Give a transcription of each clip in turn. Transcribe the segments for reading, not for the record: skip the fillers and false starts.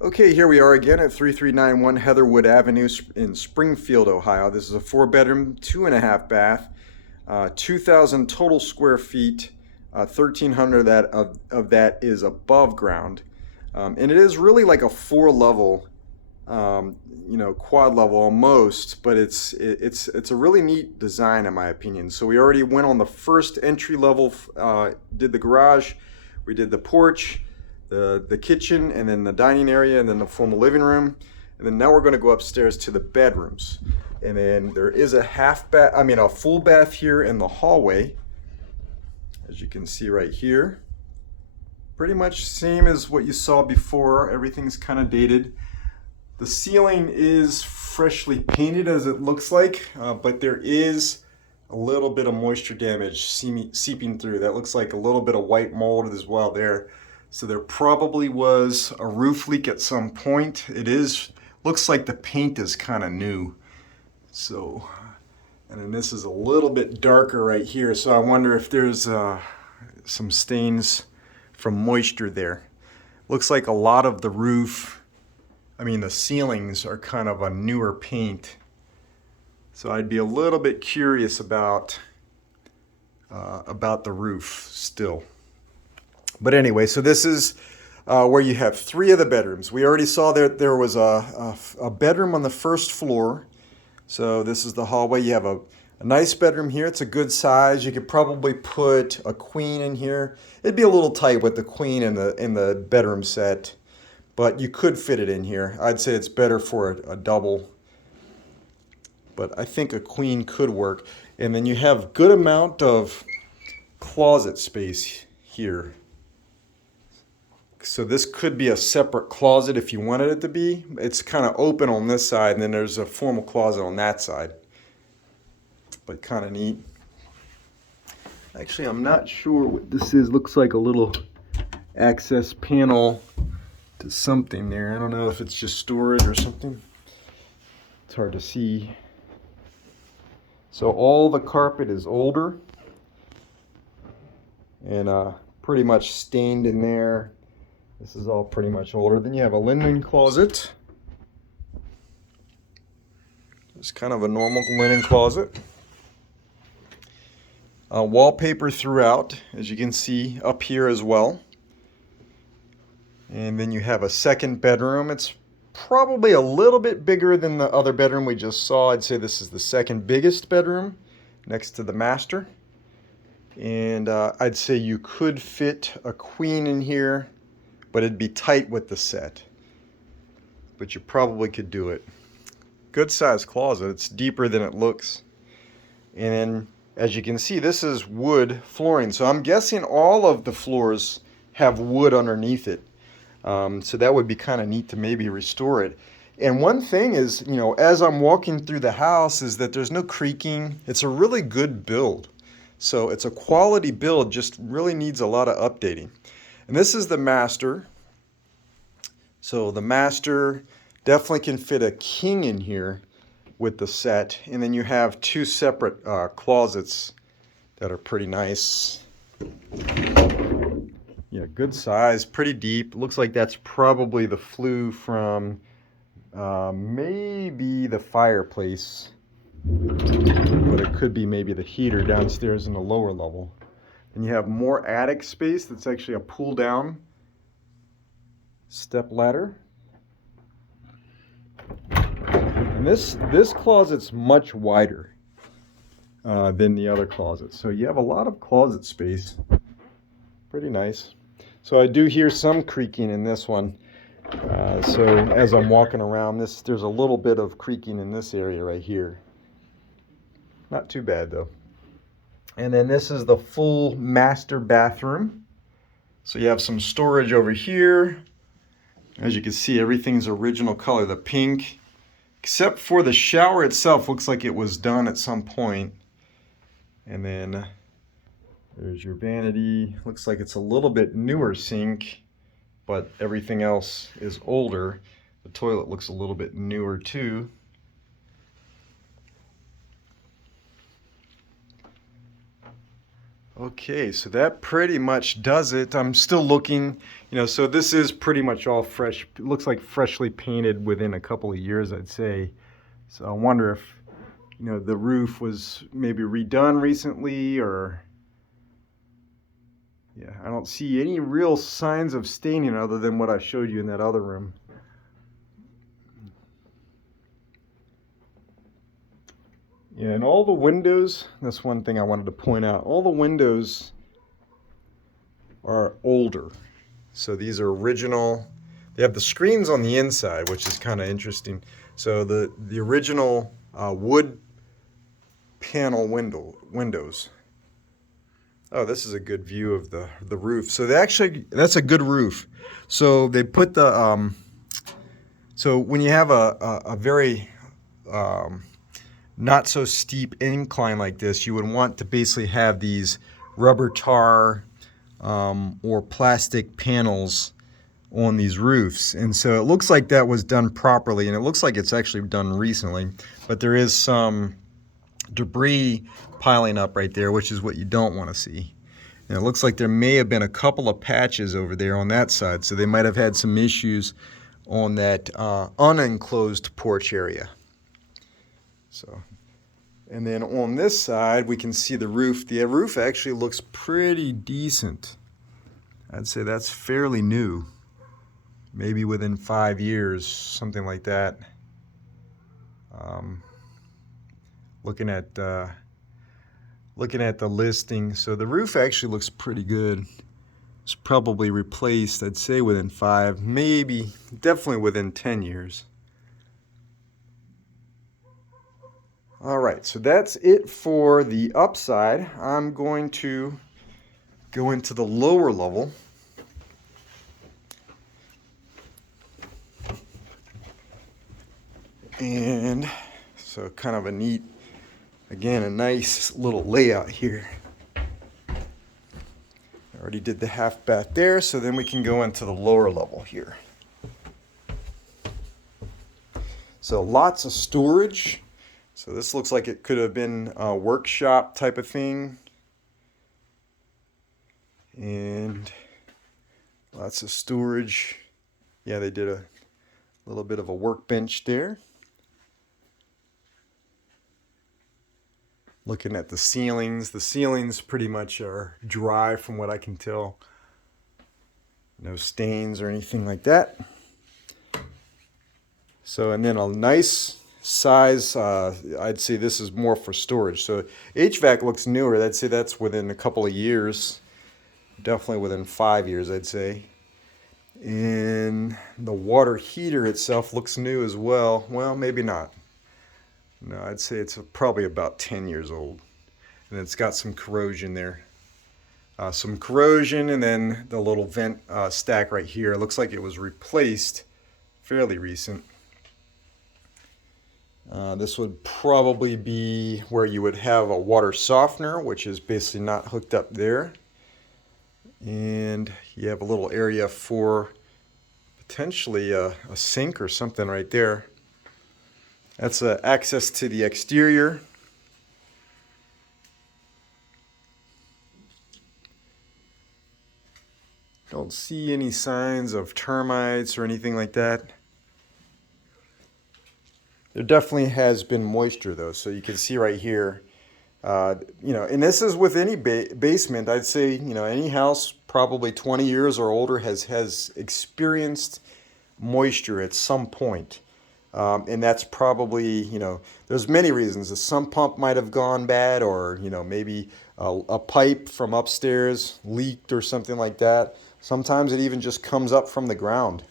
Okay, here we are again at 3391 Heatherwood Avenue in Springfield, Ohio. This is a 4-bedroom, 2.5 bath, 2,000 total square feet. 1,300 of that is above ground. And it is really like a 4-level, quad level almost, but it's a really neat design in my opinion. So we already went on the first entry level, did the garage, we did the porch, the kitchen, and then the dining area, and then the formal living room, and then now we're going to go upstairs to the bedrooms. And then there is a a full bath here in the hallway, as you can see right here. Pretty much same as what you saw before. Everything's kind of dated. The ceiling is freshly painted, as it looks like, but there is a little bit of moisture damage seeping through. That looks like a little bit of white mold as well there. So there probably was a roof leak at some point. Looks like the paint is kind of new. So, and then this is a little bit darker right here. So I wonder if there's some stains from moisture there. Looks like a lot of the roof, the ceilings are kind of a newer paint. So I'd be a little bit curious about the roof still. But anyway, so this is where you have 3 of the bedrooms. We already saw there was a bedroom on the first floor. So this is the hallway. You have a nice bedroom here. It's a good size. You could probably put a queen in here. It'd be a little tight with the queen in the bedroom set, but you could fit it in here. I'd say it's better for a double, but I think a queen could work. And then you have good amount of closet space here. So this could be a separate closet if you wanted it to be. It's kind of open on this side, and then there's a formal closet on that side. But kind of neat. Actually, I'm not sure what this is. Looks like a little access panel to something there. I don't know if it's just storage or something. It's hard to see. So all the carpet is older and pretty much stained in there. This is all pretty much older. Then you have a linen closet. It's kind of a normal linen closet. Wallpaper throughout, as you can see up here as well. And then you have a second bedroom. It's probably a little bit bigger than the other bedroom we just saw. I'd say this is the second biggest bedroom next to the master. And I'd say you could fit a queen in here, but it'd be tight with the set. But you probably could do it. Good sized closet. It's deeper than it looks. And then, as you can see, this is wood flooring. So I'm guessing all of the floors have wood underneath it. So that would be kind of neat to maybe restore it. And one thing is, as I'm walking through the house, is that there's no creaking. It's a really good build. So it's a quality build, just really needs a lot of updating. And this is the master. So the master definitely can fit a king in here with the set. And then you have 2 separate closets that are pretty nice. Yeah, good size, pretty deep. Looks like that's probably the flue from maybe the fireplace. But it could be maybe the heater downstairs in the lower level. And you have more attic space. That's actually a pull down step ladder. And this closet's much wider than the other closets. So you have a lot of closet space. Pretty nice. So I do hear some creaking in this one. So as I'm walking around there's a little bit of creaking in this area right here. Not too bad though. And then this is the full master bathroom. So you have some storage over here. As you can see, everything's original color, the pink. Except for the shower itself, looks like it was done at some point. And then there's your vanity. Looks like it's a little bit newer sink, but everything else is older. The toilet looks a little bit newer too. Okay, so that pretty much does it. I'm still looking, so this is pretty much all fresh. It looks like freshly painted within a couple of years, I'd say. So I wonder if, the roof was maybe redone recently or, yeah, I don't see any real signs of staining other than what I showed you in that other room. Yeah, and all the windows, that's one thing I wanted to point out. All the windows are older. So these are original. They have the screens on the inside, which is kind of interesting. So the original wood panel windows. Oh, this is a good view of the roof. So that's a good roof. So they put the so when you have a very not so steep incline like this, you would want to basically have these rubber tar or plastic panels on these roofs. And so it looks like that was done properly, and it looks like it's actually done recently, but there is some debris piling up right there, which is what you don't want to see. And it looks like there may have been a couple of patches over there on that side, so they might have had some issues on that unenclosed porch area. So, and then on this side we can see the roof. The roof actually looks pretty decent. I'd say that's fairly new, maybe within 5 years, something like that. Looking at the listing, so the roof actually looks pretty good. It's probably replaced, I'd say, within 5, maybe, definitely within 10 years. All right, so that's it for the upside. I'm going to go into the lower level. And so kind of a neat, again, a nice little layout here. I already did the half bath there, so then we can go into the lower level here. So lots of storage. So this looks like it could have been a workshop type of thing. And lots of storage. Yeah, they did a little bit of a workbench there. Looking at the ceilings pretty much are dry from what I can tell. No stains or anything like that. So, and then a nice size, I'd say this is more for storage. So HVAC looks newer. I'd say that's within a couple of years. Definitely within 5 years, I'd say. And the water heater itself looks new as well. Well, maybe not. No, I'd say it's probably about 10 years old. And it's got some corrosion there. Some corrosion, and then the little vent stack right here. It looks like it was replaced fairly recent. This would probably be where you would have a water softener, which is basically not hooked up there. And you have a little area for potentially a sink or something right there. That's access to the exterior. Don't see any signs of termites or anything like that. There definitely has been moisture though, so you can see right here, and this is with any basement. I'd say, any house probably 20 years or older has experienced moisture at some point. And that's probably, there's many reasons. The sump pump might have gone bad, or, maybe a pipe from upstairs leaked or something like that. Sometimes it even just comes up from the ground.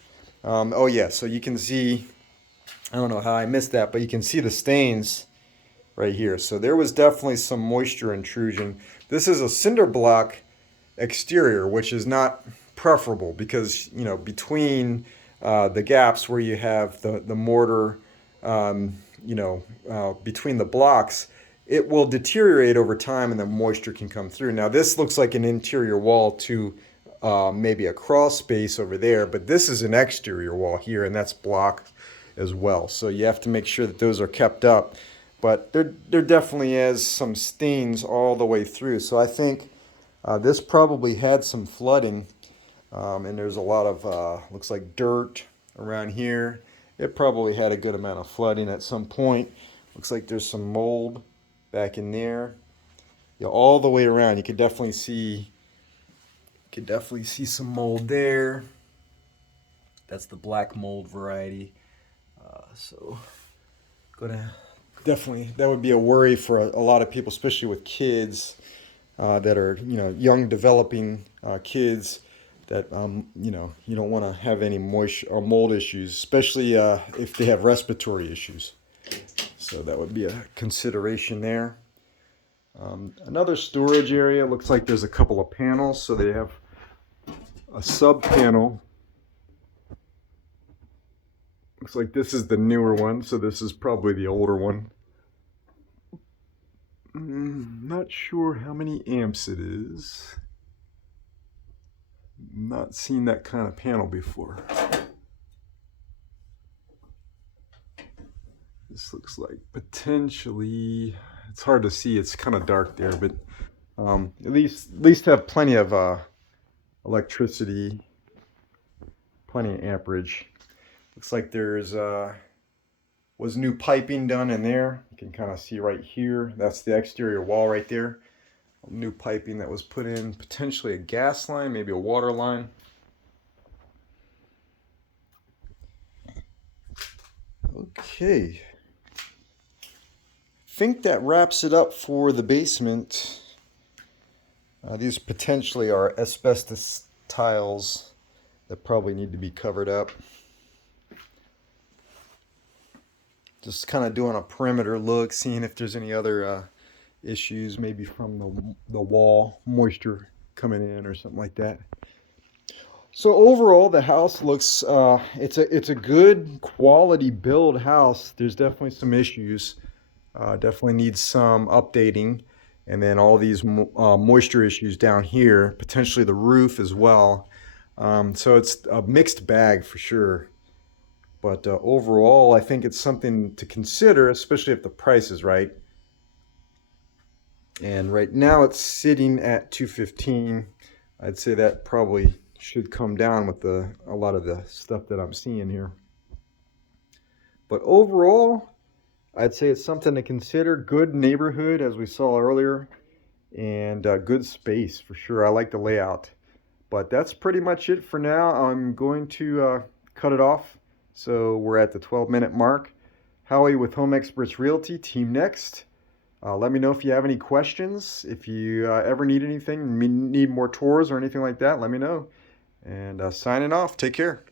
Oh yeah, so you can see, I don't know how I missed that, but you can see the stains right here. So there was definitely some moisture intrusion. This is a cinder block exterior, which is not preferable because, between the gaps where you have the mortar, between the blocks, it will deteriorate over time and the moisture can come through. Now this looks like an interior wall to maybe a crawl space over there, but this is an exterior wall here, and that's block as well. So you have to make sure that those are kept up. But there definitely is some stains all the way through. So I think This probably had some flooding, and there's a lot of looks like dirt around here. It probably had a good amount of flooding at some point. Looks like there's some mold back in there. Yeah, all the way around. You could definitely see some mold there. That's the black mold variety. So gonna definitely that would be a worry for a lot of people, especially with kids that are young developing kids that you don't want to have any moisture or mold issues, especially if they have respiratory issues. So that would be a consideration there. Another storage area looks like there's a couple of panels, so they have a sub panel. Looks like this is the newer one, so this is probably the older one. Not sure how many amps it is. Not seen that kind of panel before. This looks like potentially, it's hard to see, it's kind of dark there, but at least have plenty of electricity, plenty of amperage. Looks like there's was new piping done in there. You can kind of see right here. That's the exterior wall right there. New piping that was put in, potentially a gas line, maybe a water line. Okay. I think that wraps it up for the basement. These potentially are asbestos tiles that probably need to be covered up. Just kind of doing a perimeter look, seeing if there's any other issues, maybe from the wall, moisture coming in or something like that. So overall, the house looks it's a good quality build house. There's definitely some issues. Definitely needs some updating, and then all these moisture issues down here, potentially the roof as well. So it's a mixed bag for sure. But overall, I think it's something to consider, especially if the price is right. And right now it's sitting at $215. I'd say that probably should come down with a lot of the stuff that I'm seeing here. But overall, I'd say it's something to consider. Good neighborhood, as we saw earlier, and good space for sure. I like the layout. But that's pretty much it for now. I'm going to cut it off. So we're at the 12-minute mark. Howie with Home Experts Realty, Team Next. Let me know if you have any questions. If you ever need anything, need more tours or anything like that, let me know. And signing off. Take care.